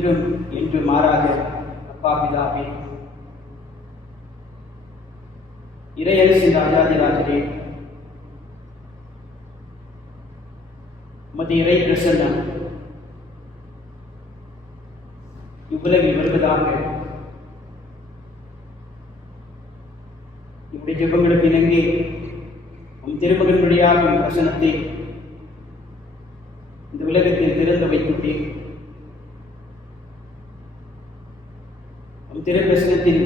இன்றும் என்று மாறாக அப்பா பிதாவே, இறையரசின் ராஜாதிராஜரே, உமது இறை பிரசன்னம் இவ்வுலகில் வருவதாக இவருடைய ஜெபங்களுக்கு இணங்கி உம் திருமகன் வழியாக பிரசனத்தை இந்த உலகத்தில் திறந்து வைத்துள்ளேன். உம் திருப்பிரசனத்தில்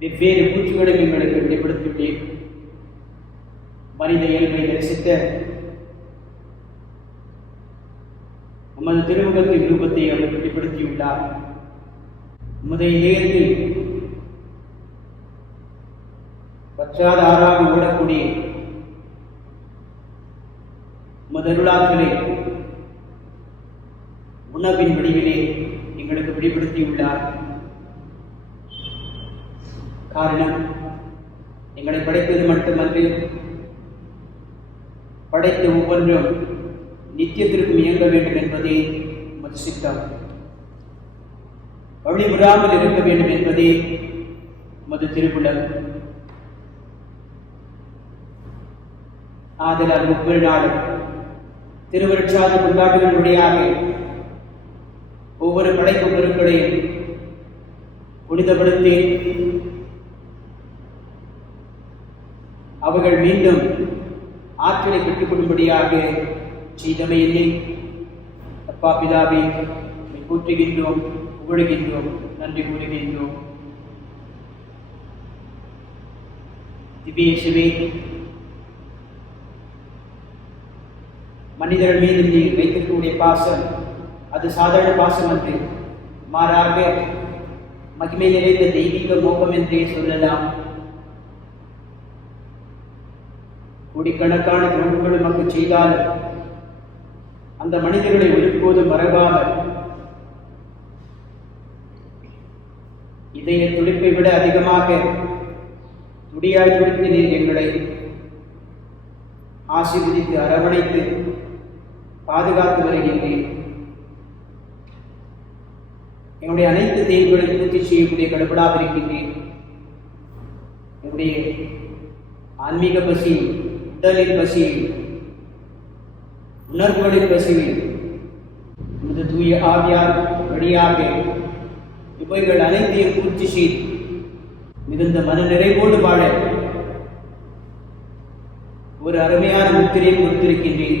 வெவ்வேறு கூற்றுகளையும் எங்களுக்கு வெளிப்படுத்தியுள்ளேன். மனித இயல்பை தரிசித்த உமது திருமுகத்தின் ரூபத்தை அவர் வெளிப்படுத்தியுள்ளார். உமது இதயத்தில் பற்றாத ஆறாக ஓடக்கூடிய உமது அருளாற்றலை உணவின் வடிவிலே எங்களுக்கு வெளிப்படுத்தியுள்ளார். காரணம், எங்களை படைத்தது மட்டுமன்று, படைத்த ஒவ்வொன்றும் நித்தியத்திற்கும் இயங்க வேண்டும் என்பதே உமது சித்தம். வழிவிடாமல் இருக்க வேண்டும் என்பதே உமது திருவுளம். ஆதலால் ஒவ்வொரு நாளும் திருவருட்சாதி கொண்டாடுகள் வழியாக ஒவ்வொரு படைப்பு பொருட்களையும் புனிதப்படுத்தி அவர்கள் மீண்டும் ஆற்றலை பெற்றுக் கொள்ளும்படியாக செய்தமை என்னை அப்பா பிதாவே போற்றுகின்றோம், புகழுகின்றோம், நன்றி கூறுகின்றோம். திவ்யேசுவே, மனிதர்கள் மீது நீ வைக்கக்கூடிய பாசம் அது சாதாரண பாசம் அன்று, மாறாக மகிமை நிறைந்த தெய்வீக மோகம் என்றே சொல்லலாம். கோடிக்கணக்கான துரோகங்கள் நமக்கு செய்தாலும் அந்த மனிதர்களை ஒருபோதும் மறவாமல் இதய துடிப்பை விட அதிகமாக துடியாய் துடித்து நீர் எங்களை ஆசீர்வதித்து அரவணைத்து பாதுகாத்து வருகின்றேன். என்னுடைய அனைத்து தேவைகளை பூர்த்தி செய்யக்கூடிய கடவுளாக இருக்கின்றேன். என்னுடைய ஆன்மீக பசி, உடலின் பசி, உணர்வுகளின் பசியில் உமது தூய ஆவியார் வழியாக இவைகள் அனைத்தையும் பூர்த்தி செய்து மிகுந்த மன நிறைவோடு வாழ ஒரு அருமையான முத்திரையை கொடுத்திருக்கின்றேன்.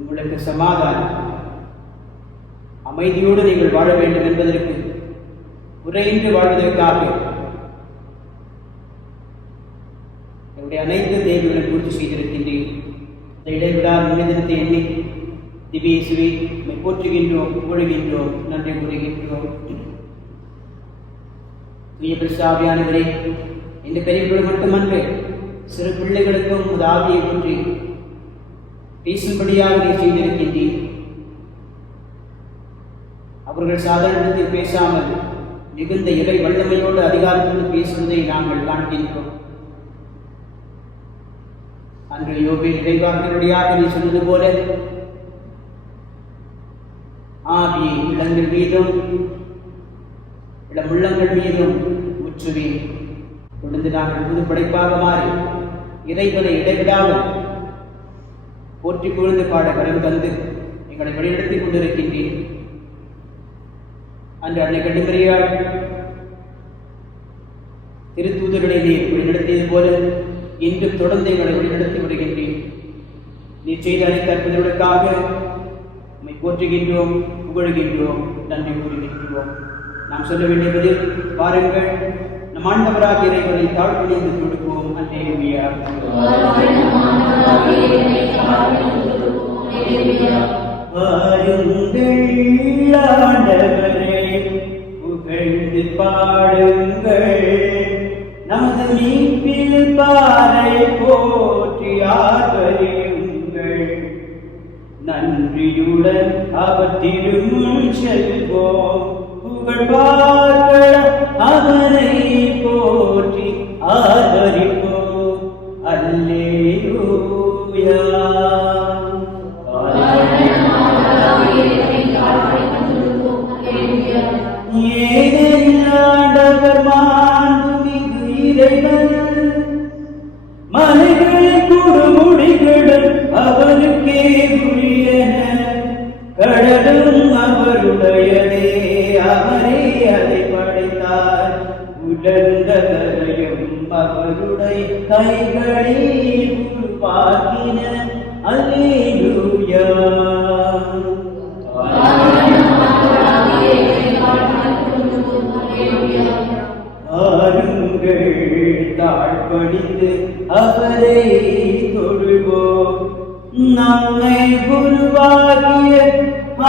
உங்களுக்கு சமாதானம், அமைதியோடு நீங்கள் வாழ வேண்டும் என்பதற்கு, குறைந்து வாழ்வதற்காக என்னுடைய அனைத்து தேவைகளை பூர்த்தி செய்திருக்கின்றேன். இந்த இடைவிடாத மனிதனத்தை எண்ணி திவ்யேசுவை போற்றுகின்றோம், புகழுகின்றோம், நன்றி கூறுகின்றோம். தூய பிரசாவியானவரே, இந்த பெரியவர்கள் மட்டுமன்று சிறு பிள்ளைகளுக்கும் உமது ஆவியை பற்றி பேசும்படியாக நீ செய்திருக்கின்றீர். அவர்கள் சாதாரணத்தில் பேசாமல் மிகுந்த இறை வல்லமையோடு அதிகாரத்தோடு பேசுவதை நாங்கள் காண்கின்றோம். அன்று யோபேல் இறைவாக்கினருடையாக நீ சொன்னது போல ஆவியை இளங்கள் மீதும் இளமுள்ளங்கள் மீதும் ஊற்றுவேன். தொடர்ந்து நாங்கள் புது படைப்பாக மாறி இறைவனை இடைவிடாமல் போற்றி புகழ்ந்து பாட கடன் தந்து எங்களை வழிநடத்திக் கொண்டிருக்கின்றேன். அன்று அன்னை கண்டுமரியாள் திருத்தூதர்களை நீர் வழிநடத்தியது போல இன்றும் தொடர்ந்து எங்களை வழிநடத்தி விடுகின்றேன். நீ செய்த அனைத்து அற்புதங்களுக்காக உம்மை போற்றுகின்றோம், புகழுகின்றோம், நன்றி கூறுகின்றோம். நாம் சொல்ல வேண்டியது, பாருங்கள், நம் ஆண்டவராக இறைவனை தாழ்வணிந்து கொடுப்போம். அல்லேலூயா. வாருங்கள் ஆண்டவரே, புகழ்ந்து பாடுங்கள், நமது மீட்பில் பாறை போற்றி ஆதரியுங்கள். நன்றியுடன் அவர் திருமுன் செல்வோம், புகழ் பார்க்க அவரை போற்றி ஆதரிப்போம். அல்லேலூயா. ஏனெனில் ஆண்டவர் மாண்புமிகு இறைவன் மலைகளில் கொடுமுடிகளும் அவருக்கே உரியன, கடலும் அவருடையதே, அவரே அதை படைத்தார், உலர்ந்த கரையும் அவருடைய கைகளில் உருவாக்கின. அல்லேலூயா. ஆருங்கள் தாழ்பணிந்து அவரை தொழுவோம். நம்மை உருவாக்கிய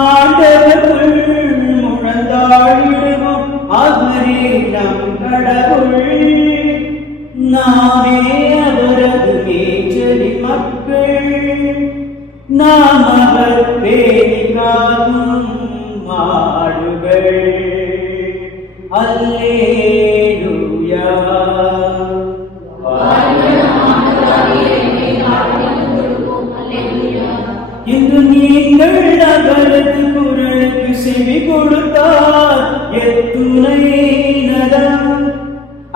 ஆண்டவருள் முழந்தாழிடுவோம். அவரே நம் கடவுள், நாமே அவரது மேய்ச்சலி மக்கள், நாம் அவர் பேணி காக்கும் மாடுகள். அல்லேலூயா. இன்று நீங்கள் அவரது குரலுக்கு செவி கொடுத்தார் எத்துணை நலம்.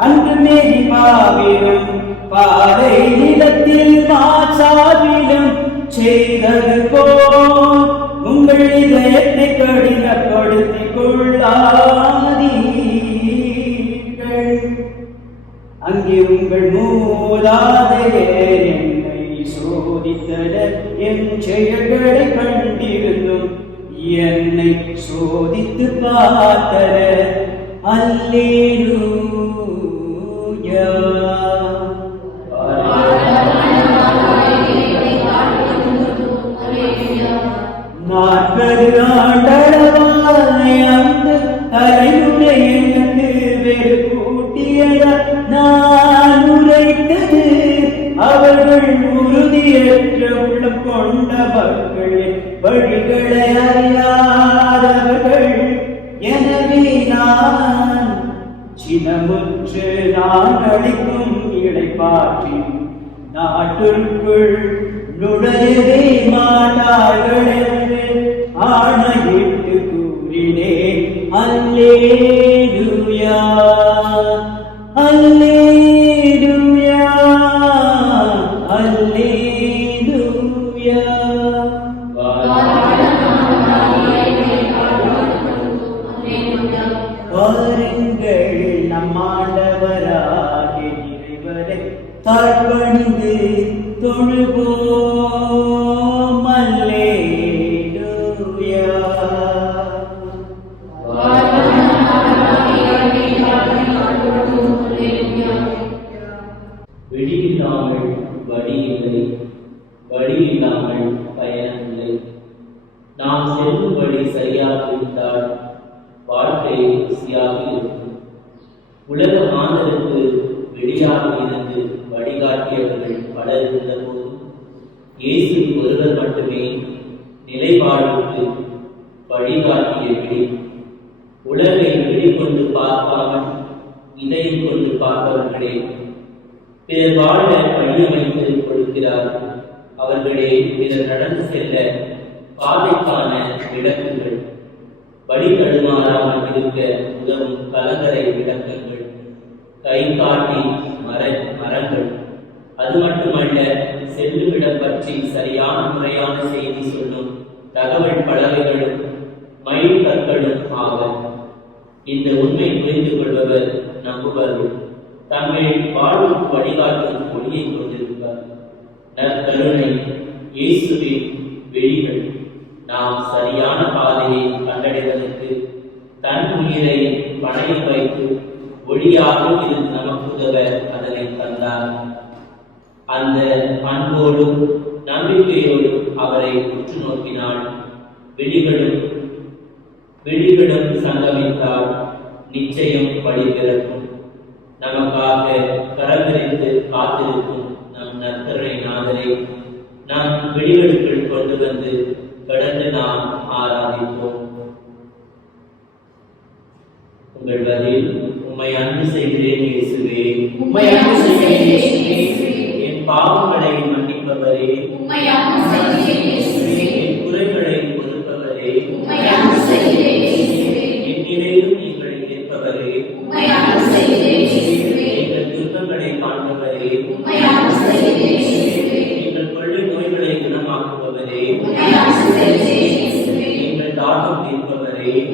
அன்று மேரிபாவிலும் பாறை நிலத்தில் மாசாவிலும் செய்தது போல் உங்கள் இதயத்தை கடினப்படுத்திக் கொள்ளாதீர்கள். அங்கே உங்கள் மூதாதையர் என்னை சோதித்தனர், என் செயல்களை கண்டிருந்தும் என்னை சோதித்து பார்த்தனர். அல்லேலூயா. நாற்பது ஆண்டளவாய் அந்த தலைமுறை எனக்கு வேறு கூட்டியதால் நான் உரைத்தது. அவர்கள் உறுதியற்ற உள்ளம் கொண்டவர்கள், வழிகளை அறியாதவர்கள். எனவே நான் சினமுற்று நான் அளிக்கும் இடைப்பாற்றி நாட்டிற்குள் நுழையவே மாட்டார்கள் என்று ஆணையிட்டு கூறினேன். அல்லேலூயா. அல்லேலூயா. அல்லேலூயா. பாருங்கள், நம் ஆண்டவராகிய இறைவரை தாழ்பணிந்து தொழுவோம். அல்லேலூயா. வெளியில்லாமல் வழி இல்லை, வழி இல்லாமல் பயணமில்லை. நாம் செல்லும் வழி சரியாக இருந்தால் வாழ்க்கை ருசியாக இருக்கும். உலக மாந்தருக்கு வெளியாக இருந்து வழிகாட்டியவர்கள் பலர் இருந்த போதும் இயேசு ஒருவர் மட்டுமே நிலைவாழ்வுக்கு வழிகாட்டிய விழி. உலகை வெளிக்கொண்டு பார்க்காமல் இதயம் கொண்டு பார்ப்பவர்களே பிறர் வாழ வழியமைத்து கொடுக்கிறார்கள். அவர்களே பிறர் நடந்து செல்ல பாதைக்கான விளக்குகள், வழி தடுமாறாமல் இருக்க உதவும் கலங்கரை விளக்கங்கள், கை காட்டி மரங்கள். அது மட்டுமல்ல, செல்லுமிடம் பற்றி சரியான முறையான செய்தி சொல்லும் தகவல் பலகைகளும் மயில் கற்களும் ஆவர். இந்த உண்மை புரிந்து கொள்பவர் நம்புபவர் தங்கள் வாழ்வுக்கு வழிகாட்டும் ஒளியை கொண்டிருப்பார். நற்கருணை இயேசுவின் வெளிகள் நாம் சரியான பாதையை கண்டடைவதற்கு தன் உயிரை பணையம் வைத்து ஒளியாக இருந்து நமக்கு உதவ அதனை தந்தார். அந்த அன்போடும் நம்பிக்கையோடும் அவரை உற்று நோக்கினால் வெளிகளும் சங்கமித்தால் நிச்சயம் வழி பிறக்கும். நமக்காக கரந்தரித்து காத்திருக்கும் நம் நற்கருணை நாதரை நாம் வெளிகளுக்குள் கொண்டு வந்து கடந்து நாம் ஆராதிப்போம். உங்கள் பதில், உம்மை அன்பு செய்கிறேன் இயேசுவே, உம்மை அன்பு செய்கிறேன் இயேசுவே, என் பாவங்களை மன்னிப்பவரே, உம்மை அன்பு செய்கிறேன் இயேசுவே, என் குறைகளை பொறுப்பவரே, உம்மை அன்பு செய்கிறேன் இயேசுவே, என் நிலையிலும்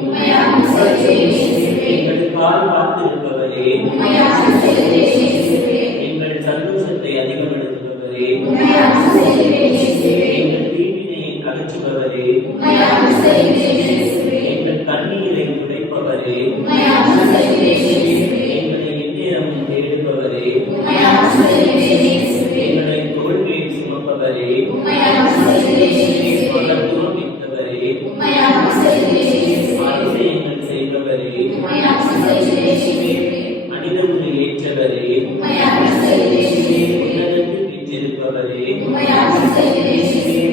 உம்மை அன்பு செய்கிறேன் இயேசுவே. எங்களுக்காய் காத்திருப்பவரே, உம்மை அன்பு செய்கிறேன் இயேசுவே. எங்கள் சந்தோஷத்தை அதிகப்படுத்துபவரே, உம்மை அன்பு செய்கிறேன் இயேசுவே. எங்கள் தீவினை அகற்றுபவரே, உம்மை அன்பு செய்கிறேன் இயேசுவே. எங்கள் கண்ணீரை துடைப்பவரே, உம்மை அன்பு செய்கிறேன் இயேசுவே. எங்களை எந்நேரமும் தேடுபவரே, உம்மை அன்பு செய்கிறேன் இயேசுவே. எங்களை தோள்மேல் சுமப்பவரே, உம்மை அன்பு செய்கிறேன் இயேசுவே. மகத்துவம் மிக்கவரே, உம்மை அன்பு செய்கிறேன் இயேசுவே. அதிசயங்கள் செய்பவரே, உம்மை அன்பு செய்கிறேன் இயேசுவே. மனிதர்களை ஏற்றவரே, உம்மை அன்பு செய்கிறேன் இயேசுவே. உன்னதத்தில் வீற்றிருப்பவரே, உம்மை அன்பு செய்கிறேன் இயேசுவே.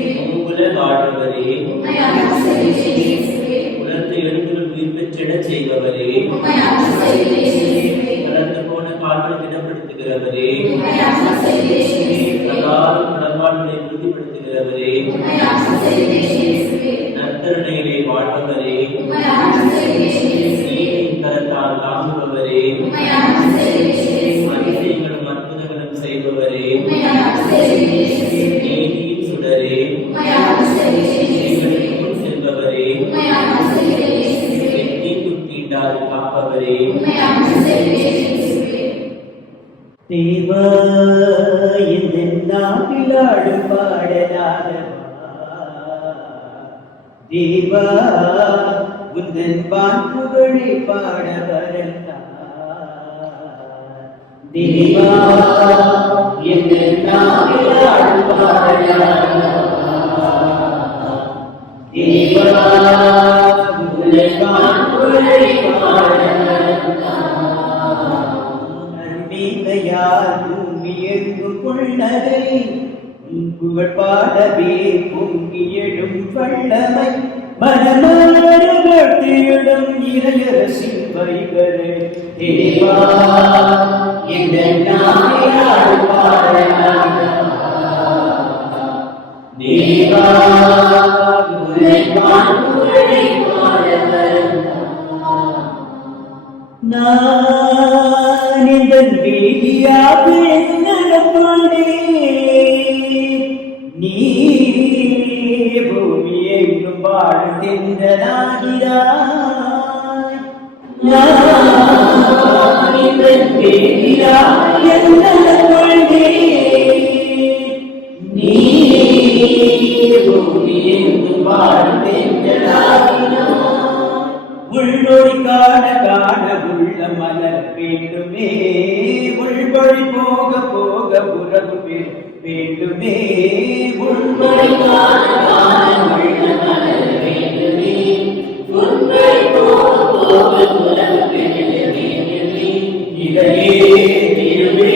உலகாடுவரே, உம்மை அன்பு செய்கிறேன் இயேசுவே. உலர்த்த எழுத்துகள் உயிர் பெற்றிடச் செய்பவரே, உம்மை அன்பு செய்கிறேன் இயேசுவே. கலந்து போன கால்களை திடப்படுத்துகிறவரே, உம்மை அன்பு செய்கிறேன் இயேசுவே. பிரகாரம் கடற்பாடுகளை உறுதிப்படுத்துகிறவரே, உம்மை அன்பு செய்கிறேன் இயேசுவே. நற்கருணையிலே வாழ்பவரே, உம்மை அன்பு செய்கிறேன் இயேசுவே. நீதியின் கரத்தால் தாங்குபவரே, உம்மை அன்பு செய்கிறேன் இயேசுவே. அதிசயங்களும் அற்புதங்களும் செய்பவரே, உம்மை அன்பு செய்கிறேன் இயேசுவே. நீதியின் சுடரே, உம்மை அன்பு செய்கிறேன் இயேசுவே. எங்களுக்கு முன் செல்பவரே, உம்மை அன்பு செய்கிறேன் இயேசுவே. தீங்கும் தீண்டாது காப்பவரே, உம்மை அன்பு செய்கிறேன் இயேசுவே. தேவா இந்த நாவிலாடும் பாடலாகவா தேவா உந்தன் வாக்குகளை பாட வரந்தார் தேவா இந்த நாவிலாடும் பாடலாகவா தேவா உந்தன் வாக்குகளை பாட நன்மையார் பூமி எங்கும் கொள்ளதை புகழ் பாடவே பொங்கி எழும் வல்லமை மனமலர்கள் தேடும் இளையரசின் வைகரே தேவா இந்த நாயார் தேவா நான் இந்த வீதியாக என்னே நீ பூமி எங்கும் வாழ்கின்றாய் நான் இந்த வீதியாக என்னே நீ பூமி எங்கும் வாழ்கின்றாய் உள்ளொளி காண காண உள்ள மலர் வேண்டுமே உள்வழி போக போக உறவு வேண்டுமே உள்வழி காண காண உள்ள மலர் வேண்டுமே உள்வழி போக போக உறவு வேண்டுமே இதையே திருவே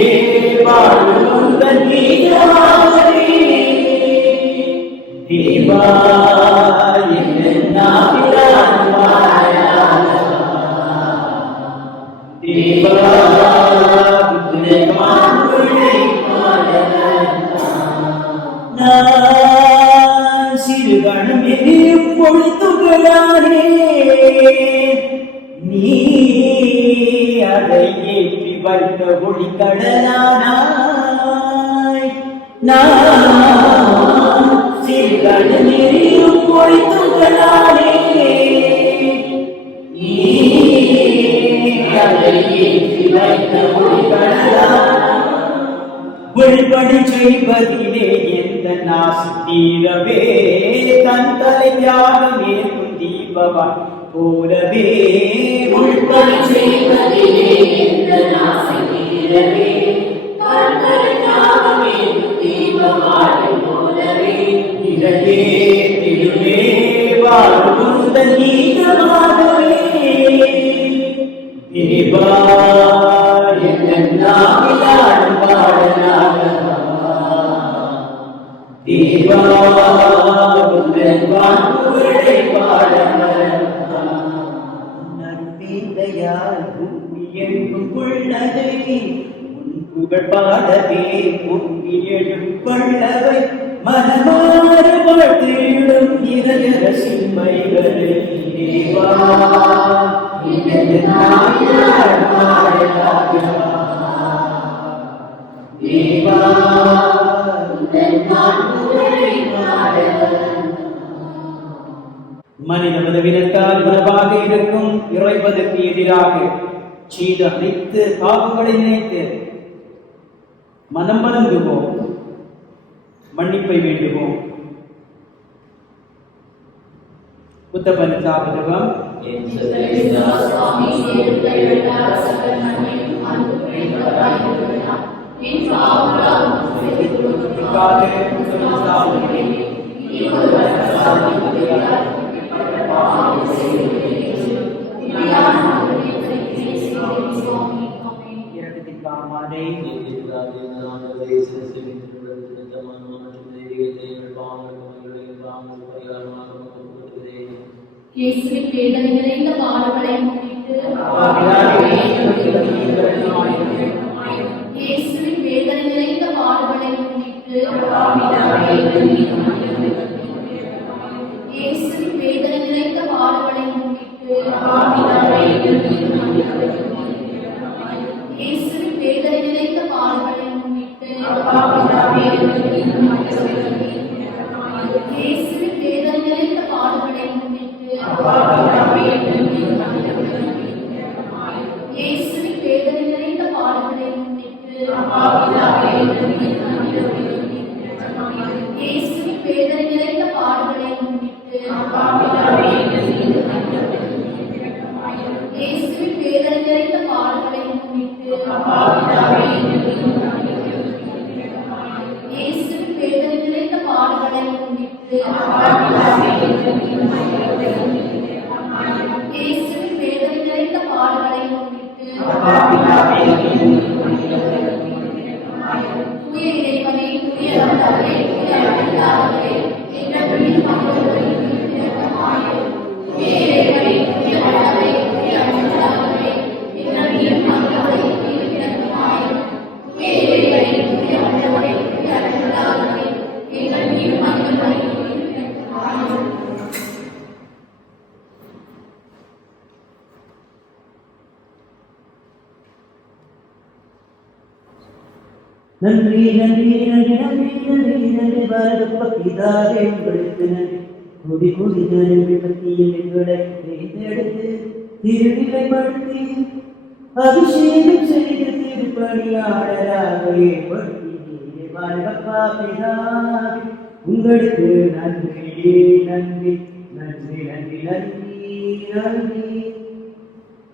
வாழும் தன்னியாரே தேவா என்ன நாவிலான் சிறுகணம் எரியும் பொழுதுகளானே நீ அதை ஏற்றி வைத்த ஒளி கடலானாய் நான் சிறுகணம் எரியும் பொழுதுகளானே உள்படி செய்வதிலே எந்த நாசி தீரவே தன் தலை தியாகம் ஏற்கும் தீபவா போலவே உள்படி செய்வதிலே எந்த நாசி தீரவே தன் தலை தியாகம் ஏற்கும் தீபவாய் போலவே இதையே திருவே வாழ்வுதல் நீதமாகவே தேவா என்ன நாவிலாடும் பாடலாகவா தேவா உந்தன் வாக்குகளை பாட வரவா நற்பீதையால் பூமி எங்கும் உள்ளதை உன் புகழ் பாடவே பொங்கி எழும் கொள்ளவை மனமாறு வாழ்த்திடும் இளையரசின் மைகளே தேவா மனித மதவினத்தால் உணவாக இருக்கும் இறைவனுக்கு எதிராக செய்த அனைத்து பாவங்களை நினைத்து மனம் வருந்துவோம், மன்னிப்பை வேண்டுவோம். புத்தபன் சாபதவம் என் சகோதரா சுவாமி நேர்மையுள்ள சகல நன்மையும் அன்பு நிறைந்தவராயிருக்கிறார். என் பாவங்களால் உமக்கு கொடுக்கப்படாத புத்தபன் சாபதவமே, நீ ஒருவர் சாபத்திற்குள்ளார் இப்படிப்பட்ட பாவங்களை செய்திருக்கிறீர்கள். உண்மையான மனதினை செய்கிறேன் சுவாமி. ஆமென். இரக்கத்திற்காமாதே இயேசுவின் வேதனை நிறைந்த பாடுகளை முன்னிட்டு இயேசுவின் வேதனை நிறைந்த பாடுகளை முன்னிட்டு இயேசுவின் வேதனை நிறைந்த பாடுகளை முன்னிட்டு இயேசுவின் வேதனை நிறைந்த பாடுகளை முன்னிட்டு இயேசுவின் வேதனை நிறைந்த பாடுகளை முன்னிட்டு இயேசுவின் வேதனை நிறைந்த பாடுகளை முன்னிட்டு இயேசுவின் வேதனை நிறைந்த பாடுகளை முன்னிட்டு இயேசுவின் வேதனை நிறைந்த பாடுகளை முன்னிட்டு இயேசுவின் வேதனை நிறைந்த பாடுகளை முன்னிட்டு இயேசுவின் வேதனை நிறைந்த பாடுகளை முன்னிட்டு தூய இறைவனே, தூய ஆண்டவரே, தூய அருளாளரே, எங்கள் மீது மன்னித்தருளும் இரக்கமாயிரும். தூய இறைவனே, தூய ஆண்டவரே, தூய அருளாளரே, எங்கள் மீது மன்னித்தருளும் இரக்கமாயிரும். தூய இறைவனே, தூய ஆண்டவரே, தூய அருளாளரே, எங்கள் மீது மன்னித்தருளும் இரக்கமாயிரும். நன்றி நன்றி நன்றி நன்றி நன்றி நன்றி பாரதப்ப பிதாவே உங்களுக்கு நன்றி. கொடி கொடி நன்றி பற்றியில் எங்களை தேர்ந்தெடுத்து திருநிலைப்படுத்தி அபிஷேகம் செய்து திருப்பணியாளராக ஏற்படுத்தி பாரதப்பா பிதாவே உங்களுக்கு நன்றி நன்றி நன்றி நன்றி நன்றி நன்றி.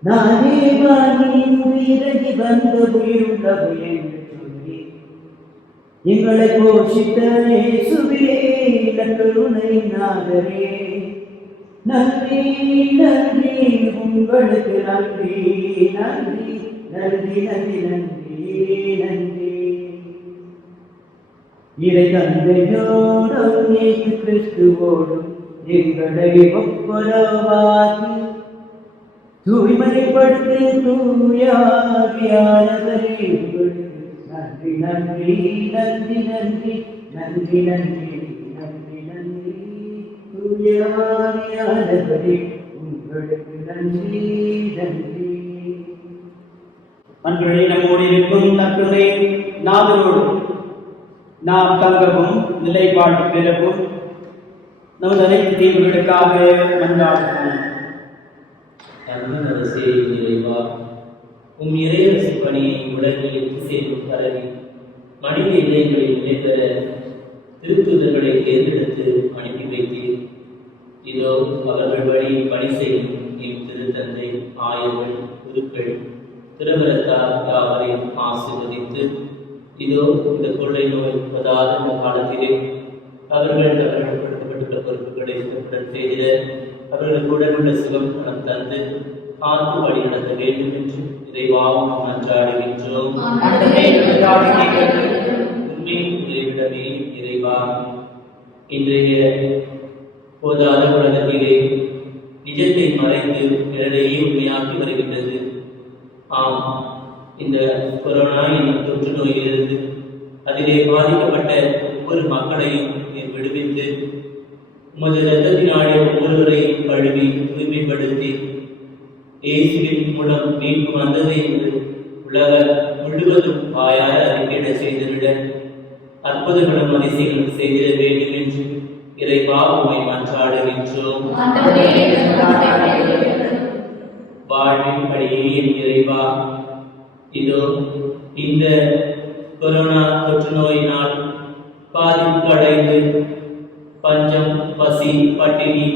நானே வானின் இறங்கி வந்த உயிருள்ளவை என்று சொல்லி எங்களை போஷித்த இயேசுவே கருணை நாதரே, நன்றி நன்றி உங்களுக்கு நன்றி நன்றி நன்றி நன்றி நன்றி நன்றி. இறை தந்தையோடும் இயேசு கிறிஸ்துவோடும் எங்களை ஒப்புரவாக்கி தூய்மைப்படுத்தி தூயாவியானவரே உங்களுக்கு நன்றி நன்றி நன்றி நன்றி நன்றி நன்றி நன்றி நன்றி. தூயாவியானவரே உங்களுக்கு நன்றி நன்றி. அன்பர்களே, நம்மோடு இருக்கும் தத்துணை நாதரோடு நாம் தங்கவும் நிலைப்பாடு பெறவும் நமது அனைத்து தீர்வுகளுக்காக மன்றாடுவோம். அன்பரசே இறைவா, உம் இறையரசு பணியை உலகில் திசைக்கும் பரவி மனித இதயங்களில் நிலைபெற திருத்தூதர்களை தேர்ந்தெடுத்து அனுப்பி வைத்தீர். இதோ அவர்கள் வழி பணி செய்யும் எம் திருத்தந்தை, ஆயர்கள், குருக்கள், திருவரத்தார் யாவரையும் ஆசீர்வதித்து, இதோ இந்த கொள்ளை நோய் பதாத இந்த காலத்திலே அவர்கள் படுத்தப்பட்டுள்ள பொறுப்புகளை சிறப்புடன் செய்திட அவர்களுக்கு உடனுள்ள சுகம் பணம் தந்து காத்து வழி நடத்த வேண்டும் என்று இறைவாவும் மன்றாடுகின்றோம். உண்மை உங்களிடமே இறைவா, இன்றைய போதாத உலகத்திலே நிஜத்தை மறைந்து நிழலையே உண்மையாக்கி வருகின்றது. ஆம், இந்த கொரோனா என்னும் தொற்று நோயிலிருந்து அதிலே பாதிக்கப்பட்ட ஒவ்வொரு மக்களையும் நீர் விடுவித்து உமது இரத்தத்தினாலே ஒவ்வொருவரையும் கழுவி தூய்மைப்படுத்தி இயேசுவின் மூலம் மீட்பு வந்தது என்று உலகம் முழுவதும் வாயார அறிக்கையிட செய்துவிட அற்புதங்களும் அதிசயங்களும் செய்திட வேண்டும் என்று இறைவா உம்மை மன்றாடுகின்றோம். ஆண்டவரே, எங்கள் மன்றாட்டை கேட்டருளும். வாழ்வின் படியே என் இறைவா, இதோ இந்த கொரோனா தொற்று நோயினால் பாதிப்படைந்து பஞ்சம், பசி, பட்டினி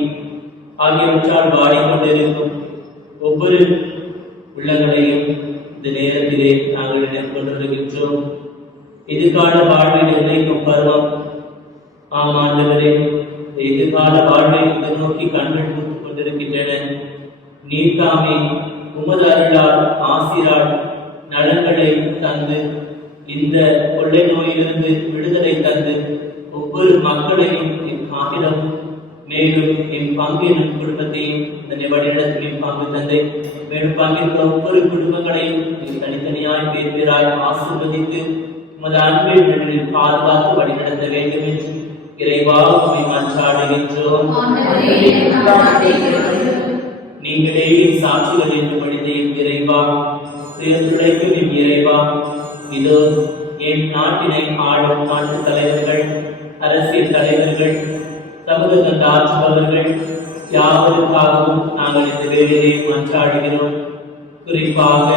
ஆகியவற்றால் வாடிக்கொண்டிருக்கும் ஒவ்வொரு உள்ளங்களையும் இந்த நேரத்திலே நாங்கள் நினைவுகொண்டிருக்கின்றோம். எதிர்கால வாழ்வை நிர்ணயிக்கும் பருவம். ஆம் ஆண்டவரே, எதிர்கால வாழ்வை எதிர்நோக்கி கண்கள் பூத்துக் கொண்டிருக்கின்றன. நீர்தாமே உமது அருளால் ஆசிரால் நலன்களை தந்து இந்த கொள்ளை நோயிலிருந்து விடுதலை தந்து ஒவ்வொரு மக்களையும் காத்திடம் மேலும் என் பங்கின் குடும்பத்தையும் இந்த வழிநடத்தின் பங்கு தந்தை மேலும் பங்கிற்கு ஒவ்வொரு குடும்பங்களையும் தனித்தனியாய் பேர் பேராய் ஆசீர்வதித்து உமது அன்பின் நிழலில் பாதுகாத்து வழிநடத்த வேண்டும் என்று இறைவா உம்மை மன்றாடுகின்றோம். நீங்களே சாட்சிகள் என்று மனிதன் இறைவா, துளைக்கும் என் இறைவா, இதோ என் நாட்டினை ஆளும் நாட்டு தலைவர்கள், அரசியல் தலைவர்கள், சமூக ஆற்றுபவர்கள் யாவருக்காகவும் நாங்கள் இந்த வேளையை மன்றாடுகிறோம். குறிப்பாக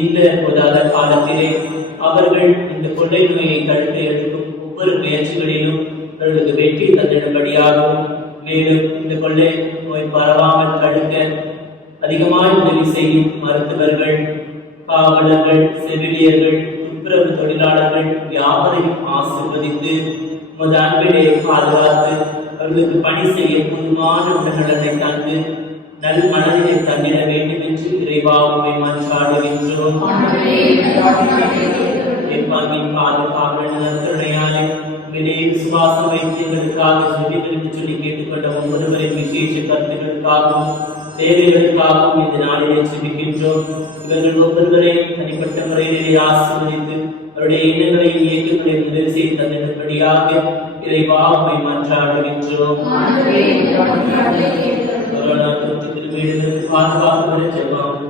இந்த பொதாத காலத்திலே அவர்கள் இந்த கொள்ளை நோயை தடுக்க எடுக்கும் ஒவ்வொரு முயற்சிகளிலும் அவர்களுக்கு வெற்றி தந்திடும்படியாகவும் மேலும் இந்த கொள்ளை நோய் பரவாமல் தடுக்க அதிகமாக உதவி செய்யும் மருத்துவர்கள், காவலர்கள், செவிலியர்கள், துப்புரவு தொழிலாளர்கள் யாவரையும் ஆசீர்வதித்து உமது அன்பிலே பாதுகாத்து அவர்களுக்கு பணி செய்ய போதுமான உடல்நலத்தை தந்து நல் மனதினை தந்திட வேண்டும் என்று இறைவா உம்மை மன்றாடுகின்றோம். எப்பாங்கின் பாதுகாவல் நற்கருணையாலே உம்மிலே விசுவாசம் வைத்தியர்களுக்காக ஜெபித்து சொல்லி கேட்டுக்கொண்ட ஒவ்வொருவரின் விசேஷ கருத்துக்களுக்காகவும் தேவைகளுக்காகவும் இந்த நாளிலே ஜெபிக்கின்றோம். இவர்கள் ஒவ்வொருவரையும் தனிப்பட்ட முறையிலே ஆசீர்வதித்து அவருடைய எண்ணங்களையும் இயக்கங்களையும் உதவி செய்து தந்திருப்படியாக இறைவா உம்மை மன்றாடுகின்றோம். கொரோனா தொற்று திருமேனிலிருந்து பாதுகாப்பு ஜெபம்.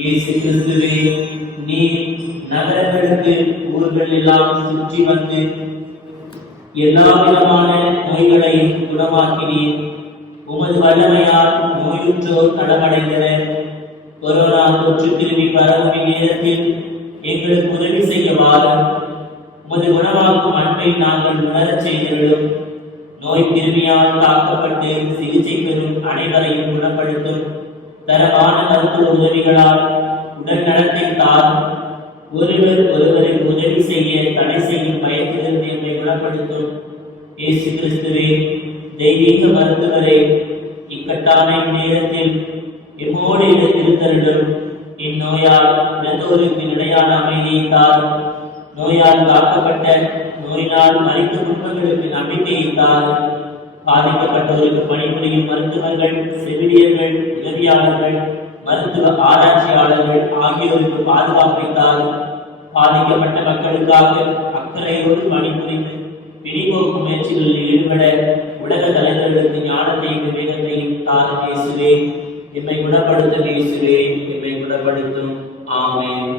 இயேசு கிறிஸ்துவே, நீ நகரங்களுக்கு ஊர்கள் எல்லாம் சுற்றி வந்து எல்லா விதமான நோய்களையும் குணமாக்கினீர். உமது வல்லமையால் நோயுற்றோர் நலமடைந்தனர். கொரோனா தொற்று கிருமி பரவும் நேரத்தில் எங்களுக்கு உதவி செய்யவாறு உமது குணமாக்கும் அன்பை நாங்கள் உணரச் செய்திருளும். நோய் கிருமியால் தாக்கப்பட்டு சிகிச்சை பெறும் அனைவரையும் குணப்படுத்தும். தரமான மருத்துவ உதவிகளால் உடல் நலத்தை தார். ஒருவர் ஒருவருக்கு உதவி செய்ய தடை செய்யும் பயத்திலிருந்து எம்மை குணப்படுத்தும். இயேசு கிறிஸ்துவே, தெய்வீக மருத்துவரை, இக்கட்டான நேரத்தில் எம்மோடு இருத்தருளும். இந்நோயால் இறந்தோருக்கு நிலையான அமைதியை தார். நோயால் தாக்கப்பட்ட நோயினால் மறித்த குடும்பங்களுக்கு நம்பிக்கையை தார். பாதிக்கப்பட்டவருக்கு பணிபுரியும் மருத்துவர்கள், செவிலியர்கள், உதவியாளர்கள், மருத்துவ ஆராய்ச்சியாளர்கள் ஆகியோருக்கு பாதுகாப்பை தார். பாதிக்கப்பட்ட மக்களுக்காக அக்கறையோடு பணிபுரிந்து பிடிபோக்கு முயற்சிகளில் ஈடுபட உலக தலைவர்களுக்கு ஞானத்தையும் விவேகத்தையும் தார். இயேசுவே, எம்மை குணப்படுத்தும். இயேசுவே, எம்மை குணப்படுத்தும். ஆமென்.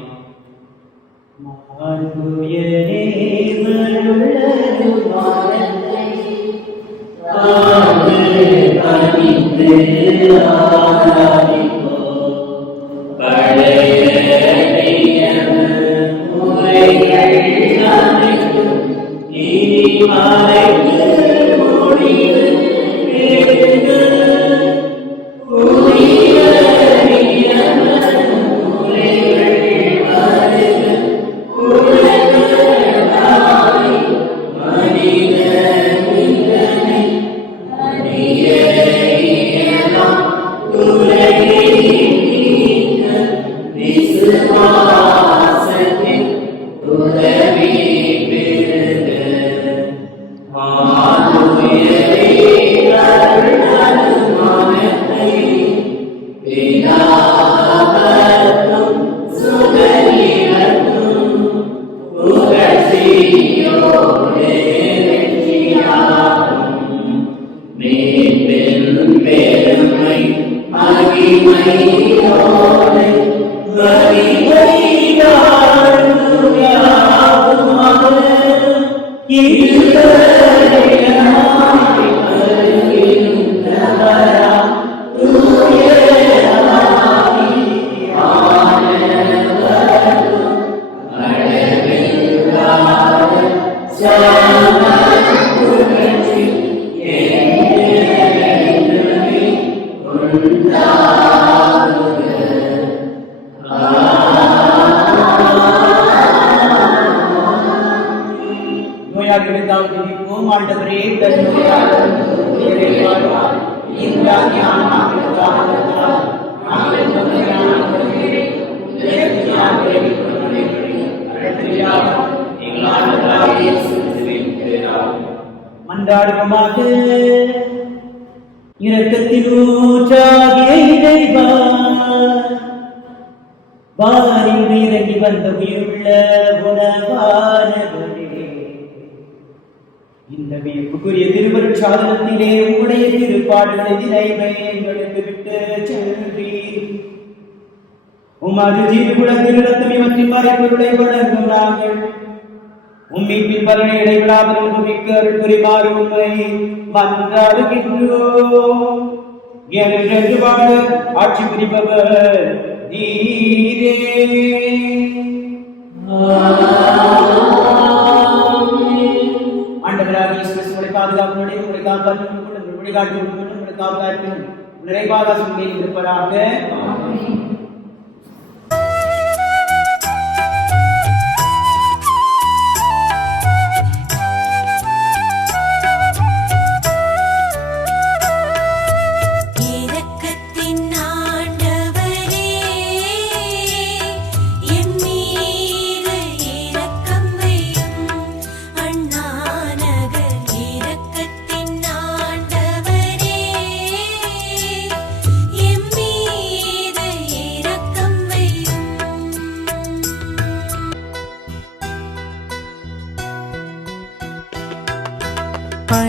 He நோயாளிகளுக்காக ஜெபிப்போம். ஆண்டவரே, தன்னுடையார் இறைவாழ்வார் இந்த ஞானமாக்குவதாக நாங்கள் நோயாளிகளுக்கு நேர்த்தியாக மன்றாடுவோமாக. இரக்கத்திலூற்றாகிய இறைவா, வானில் இறங்கி வந்த உயிருள்ள உணவானவரே, இந்த வியப்புக்குரிய திருவருட்சாதனத்திலே உம்முடைய திருப்பாடு நினைவை எங்களுக்கு விட்டு சென்றீர். உமது ஜீவகுலத்தில் ரத்தம் இவற்றின் மறைப்பொருளை வழங்கும் நாங்கள் உம்மீட்பின் பலனை இடைவிடாமல் மிக்க அருள் புரிமாறு உண்மை மன்றாடுகின்றோம். என்று வாழ ஆட்சி புரிபவர் நீரே. ஆண்டவராகிய இயேசு கிறிஸ்துவை பாதுகாப்புடைய உங்களை காப்பாற்றும் வழிகாட்டும் உங்களை காப்பாற்றும் நிறைவாக சொல்லி இருப்பதாக.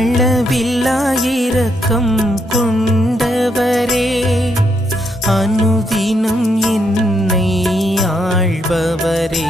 அளவில்லா இரக்கம் கொண்டவரே, அனுதினம் என்னை ஆள்பவரே,